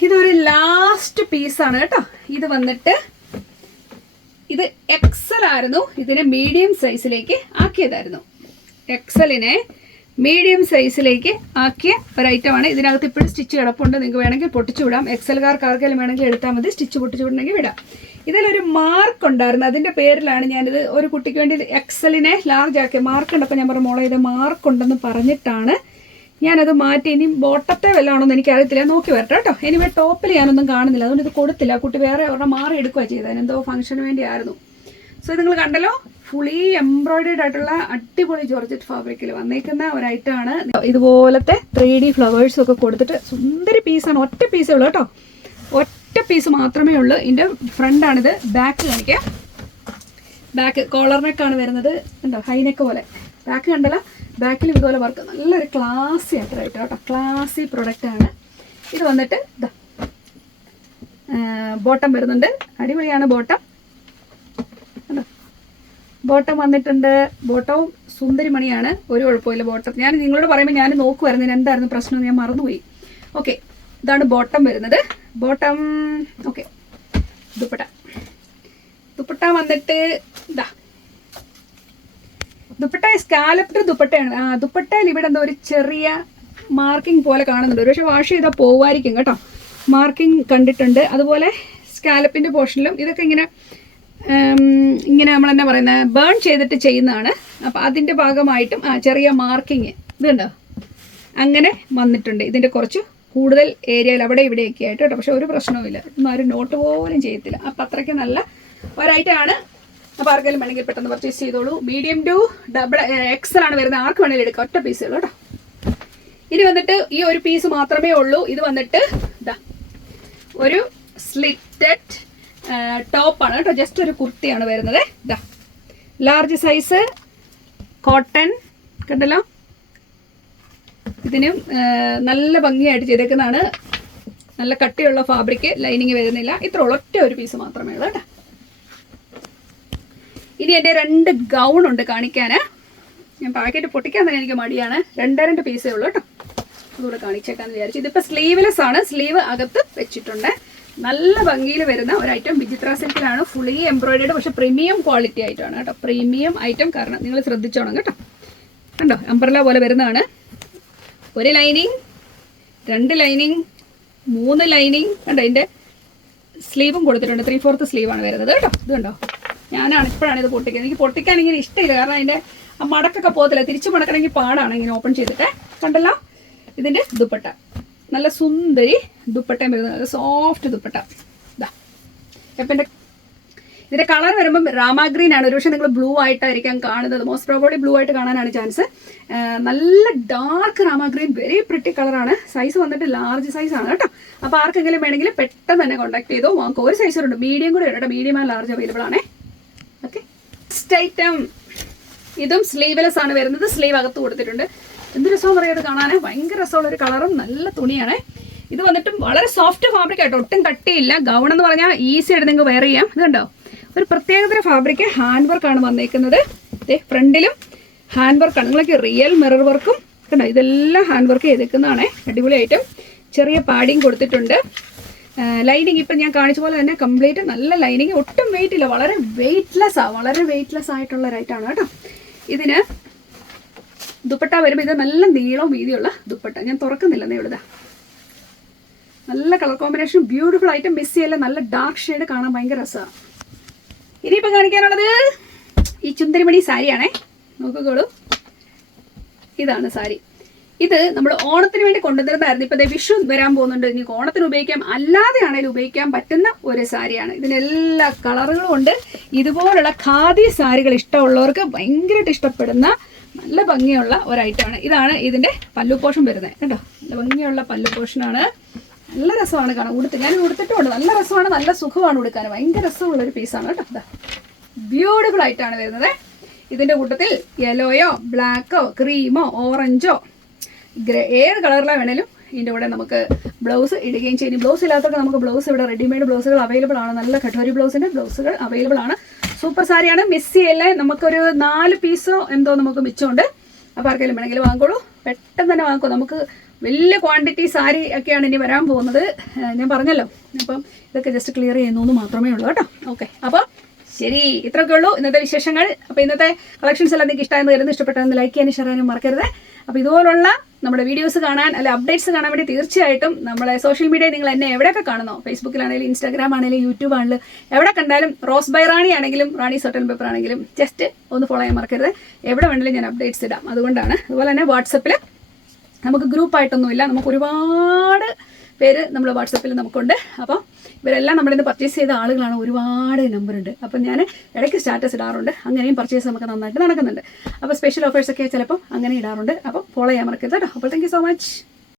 ഇതൊരു ലാസ്റ്റ് പീസാണ് കേട്ടോ. ഇത് വന്നിട്ട് ഇത് എക്സൽ ആയിരുന്നു. ഇതിനെ മീഡിയം സൈസിലേക്ക് ആക്കിയതായിരുന്നു. എക്സലിനെ മീഡിയം സൈസിലേക്ക് ആക്കിയ ഒരു ഐറ്റമാണ് ഇതിനകത്ത് ഇപ്പോഴും സ്റ്റിച്ച് കിടപ്പുണ്ട്. നിങ്ങൾക്ക് വേണമെങ്കിൽ പൊട്ടിച്ചു വിടാം. എക്സൽകാർക്ക് ആർക്കെങ്കിലും വേണമെങ്കിൽ എടുത്താൽ മതി. സ്റ്റിച്ച് പൊട്ടിച്ചു വിടണമെങ്കിൽ വിടാം. ഇതിലൊരു മാർക്ക് ഉണ്ടായിരുന്നു. അതിന്റെ പേരിലാണ് ഞാനിത് ഒരു കുട്ടിക്ക് വേണ്ടി എക്സലിനെ ലാർജ് ആക്കിയ മാർക്ക് ഉണ്ടപ്പോൾ ഞാൻ പറഞ്ഞു മോളെ ഇത് മാർക്ക് ഉണ്ടെന്ന് പറഞ്ഞിട്ടാണ് ഞാനത് മാറ്റി. ഇനി ബോട്ടത്തെ വല്ലതാണോന്ന് എനിക്കറിയത്തില്ല. നോക്കി വരട്ടെ കേട്ടോ. എനിവേ ടോപ്പിൽ ഞാനൊന്നും കാണുന്നില്ല. അതുകൊണ്ട് ഇത് കൊടുത്തില്ല. കുട്ടി വേറെ അവരുടെ മാറി എടുക്കുകയാണ് ചെയ്തത്. എന്തോ ഫംഗ്ഷന് വേണ്ടിയായിരുന്നു. സോ നിങ്ങൾ കണ്ടല്ലോ? ഫുള്ളി എംബ്രോയിഡേഡ് ആയിട്ടുള്ള അടിപൊളി ജോർജറ്റ് ഫാബ്രിക്കിൽ വന്നേക്കുന്ന ഒരു ഐറ്റമാണ് ഇതുപോലത്തെ ത്രീ ഡി ഫ്ലവേഴ്സും ഒക്കെ കൊടുത്തിട്ട് സുന്ദരി പീസാണ് ഒറ്റ പീസേ ഉള്ളൂ കേട്ടോ. ഒറ്റ പീസ് മാത്രമേ ഉള്ളൂ. ഇതിന്റെ ഫ്രണ്ടാണിത് ബാക്ക് കാണിക്കാം. ബാക്ക് കോളർ നെക്കാണ് വരുന്നത്. ഉണ്ടോ ഹൈനെക്ക് പോലെ. ബാക്ക് കണ്ടല്ല. ബാക്കിൽ ഇതുപോലെ വർക്ക് നല്ലൊരു ക്ലാസി ആയിട്ട് കേട്ടോ. ക്ലാസി പ്രൊഡക്റ്റ് ആണ്. ഇത് വന്നിട്ട് ബോട്ടം വരുന്നുണ്ട്. അടിപൊളിയാണ് ബോട്ടം ബോട്ടം വന്നിട്ടുണ്ട്. ബോട്ടവും സുന്ദരി മണിയാണ് ഒരു കുഴപ്പമില്ല ബോട്ടം. ഞാൻ നിങ്ങളോട് പറയുമ്പോൾ ഞാൻ നോക്കുമായിരുന്നു എന്തായിരുന്നു പ്രശ്നം ഞാൻ മറന്നുപോയി. ഓക്കെ ഇതാണ് ബോട്ടം വരുന്നത്. Bottom okay dupatta. ദുപ്പട്ട വന്നിട്ട് ഇതാ ദുപ്പട്ട സ്കാലപ്ഡ് ദുപ്പട്ടയാണ്. ആ ദുപ്പട്ടയിൽ ഇവിടെ എന്താ ഒരു ചെറിയ മാർക്കിംഗ് പോലെ കാണുന്നുണ്ട്. പക്ഷേ വാഷ് ചെയ്താൽ പോവായിരിക്കും കേട്ടോ. മാർക്കിംഗ് കണ്ടിട്ടുണ്ട്. അതുപോലെ സ്കാലപ്പിന്റെ പോർഷനിലും ഇതൊക്കെ ഇങ്ങനെ ഇങ്ങനെ നമ്മൾ എന്നാ പറയുന്നത് ബേൺ ചെയ്തിട്ട് ചെയ്യുന്നതാണ്. അപ്പോൾ അതിന്റെ ഭാഗമായിട്ടും ആ ചെറിയ മാർക്കിങ് ഇതുണ്ടോ? അങ്ങനെ വന്നിട്ടുണ്ട്. ഇതിന്റെ കുറച്ച് കൂടുതൽ ഏരിയയിൽ അവിടെ ഇവിടെയൊക്കെ ആയിട്ട് കേട്ടോ. പക്ഷെ ഒരു പ്രശ്നവുമില്ല ഒന്നും ആരും നോട്ട് പോലും ചെയ്യത്തില്ല. അപ്പം അത്രയ്ക്ക് നല്ല ഒരൈറ്റാണ് അപ്പോൾ ആർക്കെങ്കിലും വേണമെങ്കിൽ പെട്ടെന്ന് പർച്ചേസ് ചെയ്തോളൂ. മീഡിയം ടു ഡബിൾ എക്സൽ ആണ് വരുന്നത്. ആർക്ക് വേണമെങ്കിലും എടുക്കാം. ഒറ്റ പീസുകൾ കേട്ടോ. ഇനി വന്നിട്ട് ഈ ഒരു പീസ് മാത്രമേ ഉള്ളൂ. ഇത് വന്നിട്ട് ഇതാ ഒരു സ്ലിറ്റഡ് ടോപ്പാണ് കേട്ടോ. ജസ്റ്റ് ഒരു കുർത്തിയാണ് വരുന്നത്. ഇതാ ലാർജ് സൈസ് കോട്ടൺ കണ്ടല്ലോ? ഇതിനും നല്ല ഭംഗിയായിട്ട് ചെയ്തേക്കുന്നതാണ്. നല്ല കട്ടിയുള്ള ഫാബ്രിക് ലൈനിങ് വരുന്നില്ല. ഇത്ര ഒറ്റ ഒരു പീസ് മാത്രമേ ഉള്ളൂ കേട്ടോ. ഇനി എന്റെ രണ്ട് ഗൗൺ ഉണ്ട് കാണിക്കാൻ ഞാൻ പാക്കറ്റ് പൊട്ടിക്കാൻ തന്നെ എനിക്ക് മടിയാണ്. രണ്ടേ രണ്ട് പീസേ ഉള്ളൂ കേട്ടോ. അതുകൂടെ കാണിച്ചേക്കാന്ന് വിചാരിച്ചു. ഇതിപ്പോൾ സ്ലീവ്ലെസ് ആണ്. സ്ലീവ് അകത്ത് വെച്ചിട്ടുണ്ട്. നല്ല ഭംഗിയിൽ വരുന്ന ഒരു ഐറ്റം വിചിത്ര സിൽക്കിലാണ്. ഫുള്ളി എംബ്രോയിഡറി പക്ഷെ പ്രീമിയം ക്വാളിറ്റി ആയിട്ടാണ് കേട്ടോ. പ്രീമിയം ഐറ്റം കാരണം നിങ്ങൾ ശ്രദ്ധിച്ചോണം കേട്ടോ. കണ്ടോ? അംബ്രല പോലെ വരുന്നതാണ്. ഒരു ലൈനിങ് രണ്ട് ലൈനിങ് മൂന്ന് ലൈനിങ് കണ്ടോ? അതിന്റെ സ്ലീവും കൊടുത്തിട്ടുണ്ട്. ത്രീ ഫോർത്ത് സ്ലീവാണ് വരുന്നത് കേട്ടോ. ഇത് കണ്ടോ? ഞാനാണ് ഇപ്പോഴാണ് ഇത് പൊട്ടിക്കുന്നത്. എനിക്ക് പൊട്ടിക്കാൻ ഇങ്ങനെ ഇഷ്ടമില്ല. കാരണം അതിന്റെ ആ മടക്കൊക്കെ പോകത്തില്ല. തിരിച്ചു മടക്കണമെങ്കിൽ പാടാണ് ഇങ്ങനെ ഓപ്പൺ ചെയ്തിട്ട്. കണ്ടല്ലോ? ഇതിന്റെ ദുപ്പട്ട. നല്ല സുന്ദരി ദുപ്പട്ടയും വരുന്നത്. നല്ല സോഫ്റ്റ് ദുപ്പട്ട. ഇതാ അപ്പം എന്റെ ഇതിന്റെ കളർ വരുമ്പം രാമ ഗ്രീൻ ആണ്. ഒരുപക്ഷെ നിങ്ങൾ ബ്ലൂ ആയിട്ടായിരിക്കാം കാണുന്നത്. മോസ്റ്റ് പ്രോബബ്ലി ബ്ലൂ ആയിട്ട് കാണാനാണ് ചാൻസ് നല്ല dark Rama green very pretty കളറാണ് സൈസ് വന്നിട്ട് ലാർജ് സൈസ് ആണ് കേട്ടോ. അപ്പോൾ ആർക്കെങ്കിലും വേണമെങ്കിൽ പെട്ടെന്ന് തന്നെ കോൺടാക്ട് ചെയ്തോ? വാങ്ങോ ഒരു ഉണ്ട്. മീഡിയം കൂടെ ഉണ്ട് മീഡിയം ആൻഡ് ലാർജ് അവൈലബിൾ ആണേ. ഓക്കെ ഇതും സ്ലീവ്ലെസ് ആണ് വരുന്നത്. സ്ലീവ് അകത്ത് കൊടുത്തിട്ടുണ്ട്. എന്ത് രസവും പറയുന്നത് കാണാൻ ഭയങ്കര രസമുള്ള ഒരു കളറും നല്ല തുണിയാണ്. ഇത് വന്നിട്ടും വളരെ സോഫ്റ്റ് ഫാബ്രിക് ആയിട്ട് ഒട്ടും കട്ടിയില്ല. ഗൗൺ എന്ന് പറഞ്ഞാൽ ഈസി ആയിട്ട് നിങ്ങൾക്ക് വെയർ ചെയ്യാം. ഇതുണ്ടോ ഒരു പ്രത്യേകതര ഫാബ്രിക് ഹാൻഡ് വർക്കാണ് വന്നേക്കുന്നത്. ഫ്രണ്ടിലും ഹാൻഡ് വർക്കാണ് നിങ്ങൾക്ക് റിയൽ മിറർ വർക്കും കണ്ടോ? ഇതെല്ലാം ഹാൻഡ് വർക്ക് ചെയ്തേക്കുന്നതാണ്. അടിപൊളിയായിട്ടും ചെറിയ പാഡിങ് കൊടുത്തിട്ടുണ്ട്. ലൈനിങ് ഇപ്പം ഞാൻ കാണിച്ച പോലെ തന്നെ കംപ്ലീറ്റ് നല്ല ലൈനിങ് ഒട്ടും വെയിറ്റ് ഇല്ല. വളരെ വെയിറ്റ്ലെസ് ആണ് വളരെ വെയിറ്റ്ലെസ് ആയിട്ടുള്ള റൈറ്റാണ് കേട്ടോ. ഇതിന് ദുപ്പട്ട വരുമ്പോൾ ഇത് നല്ല നീളവും വീതിയുള്ള ദുപ്പട്ട. ഞാൻ തുറക്കുന്നില്ല ഇവിടെ നല്ല കളർ കോമ്പിനേഷൻ ബ്യൂട്ടിഫുൾ ആയിട്ട് മിസ് ചെയ്യല്ല? നല്ല ഡാർക്ക് ഷെയ്ഡ് കാണാൻ ഭയങ്കര രസമാണ് ഇനിയിപ്പോൾ കാണിക്കാനുള്ളത് ഈ ചുന്തരിമണി സാരിയാണേ. നോക്കിക്കോളൂ. ഇതാണ് സാരി. ഇത് നമ്മൾ ഓണത്തിന് വേണ്ടി കൊണ്ടുവന്നിരുന്നായിരുന്നു. ഇപ്പം വിഷു വരാൻ പോകുന്നുണ്ട്. ഇനി ഓണത്തിന് ഉപയോഗിക്കാം. അല്ലാതെ ആണെങ്കിലും ഉപയോഗിക്കാൻ പറ്റുന്ന ഒരു സാരിയാണ്. ഇതിനെല്ലാ കളറുകളും ഉണ്ട്. ഇതുപോലുള്ള ഖാദി സാരികൾ ഇഷ്ടമുള്ളവർക്ക് ഭയങ്കരമായിട്ട് ഇഷ്ടപ്പെടുന്ന നല്ല ഭംഗിയുള്ള ഒരു ഐറ്റമാണ് ഇതാണ് ഇതിന്റെ പല്ലു പോഷൻ വരുന്നത്. കേട്ടോ നല്ല ഭംഗിയുള്ള പല്ലു പോഷനാണ്. നല്ല രസമാണ് കാണാൻ. ഉടുത്ത് ഞാൻ ഉടുത്തിട്ടുണ്ട്. നല്ല രസമാണ്. നല്ല സുഖമാണ് ഉടുക്കാൻ. ഭയങ്കര രസമുള്ള ഒരു പീസാണ് കേട്ടോ ബ്യൂട്ടിഫുൾ ആയിട്ടാണ് വരുന്നത്. ഇതിന്റെ കൂട്ടത്തിൽ യെല്ലോയോ ബ്ലാക്കോ ക്രീമോ ഓറഞ്ചോ ഗ്രേ ഏത് കളറിലാണ് വേണേലും ഇതിന്റെ കൂടെ നമുക്ക് ബ്ലൗസ് ഇടുകയും ചെയ്യും. ബ്ലൗസ് ഇല്ലാത്തവർക്ക് നമുക്ക് ബ്ലൗസ് ഇവിടെ റെഡിമെയ്ഡ് ബ്ലൗസുകൾ അവൈലബിൾ ആണ്. നല്ല കട്ടോരി ബ്ലൗസിന്റെ ബ്ലൗസുകൾ അവൈലബിൾ ആണ്. സൂപ്പർ സാരിയാണ്. മിസ് ചെയ്യല്ലേ? നമുക്കൊരു നാല് പീസോ എന്തോ നമുക്ക് മിച്ചമുണ്ട്. അപ്പോൾ ആർക്കെങ്കിലും വേണമെങ്കിൽ വാങ്ങിക്കോളൂ. പെട്ടെന്ന് തന്നെ വാങ്ങിക്കോ. നമുക്ക് വലിയ ക്വാണ്ടിറ്റി സാരി ഒക്കെയാണ് ഇനി വരാൻ പോകുന്നത്. ഞാൻ പറഞ്ഞല്ലോ. അപ്പം ഇതൊക്കെ ജസ്റ്റ് ക്ലിയർ ചെയ്യുന്നു എന്ന് മാത്രമേ ഉള്ളൂ കേട്ടോ. ഓക്കെ അപ്പോൾ ശരി ഇത്രയൊക്കെ ഉള്ളൂ. ഇന്നത്തെ വിശേഷങ്ങൾ. അപ്പോൾ ഇന്നത്തെ കളക്ഷൻസ് എല്ലാം നിങ്ങൾക്ക് ഇഷ്ടമായെന്ന് വരുന്നു ഇഷ്ടപ്പെട്ടതെന്ന് ലൈക്ക് ചെയ്യാനും ഷെയർ ചെയ്യാനും മറക്കരുത്. അപ്പോൾ ഇതുപോലുള്ള നമ്മുടെ വീഡിയോസ് കാണാൻ അല്ലെ അപ്ഡേറ്റ്സ് കാണാൻ വേണ്ടി തീർച്ചയായിട്ടും നമ്മളെ സോഷ്യൽ മീഡിയ നിങ്ങൾ എന്നെ എവിടെയൊക്കെ കാണുന്നോ? ഫേസ്ബുക്കിലാണെങ്കിലും ഇൻസ്റ്റാഗ്രാം ആണെങ്കിലും യൂട്യൂബ് ആണെങ്കിലും എവിടെ കണ്ടാലും റോസ് ബൈ റാണി ആണെങ്കിലും റാണി സോട്ടൽ പേപ്പർ ആണെങ്കിലും ജസ്റ്റ് ഒന്ന് ഫോളോ ചെയ്യാൻ മറക്കരുത്. എവിടെ വേണമെങ്കിലും ഞാൻ അപ്ഡേറ്റ്സ് ഇടാം. അതുകൊണ്ടാണ് അതുപോലെ തന്നെ വാട്സപ്പിൽ നമുക്ക് ഗ്രൂപ്പായിട്ടൊന്നുമില്ല നമുക്ക് ഒരുപാട് പേര് നമ്മൾ വാട്സപ്പിൽ നമുക്കുണ്ട്. അപ്പോൾ ഇവരെല്ലാം നമ്മളിന്ന് പർച്ചേസ് ചെയ്ത ആളുകളാണ്. ഒരുപാട് നമ്പറുണ്ട്. അപ്പം ഞാൻ ഇടയ്ക്ക് സ്റ്റാറ്റസ് ഇടാറുണ്ട്. അങ്ങനെയും പർച്ചേസ് നമുക്ക് നന്നായിട്ട് നടക്കുന്നുണ്ട്. അപ്പോൾ സ്പെഷ്യൽ ഓഫേഴ്സൊക്കെ ചിലപ്പോൾ അങ്ങനെ ഇടാറുണ്ട്. അപ്പോൾ ഫോളോ ചെയ്യാൻ മറക്കരുത് കേട്ടോ. അപ്പോൾ താങ്ക് യു സോ മച്ച്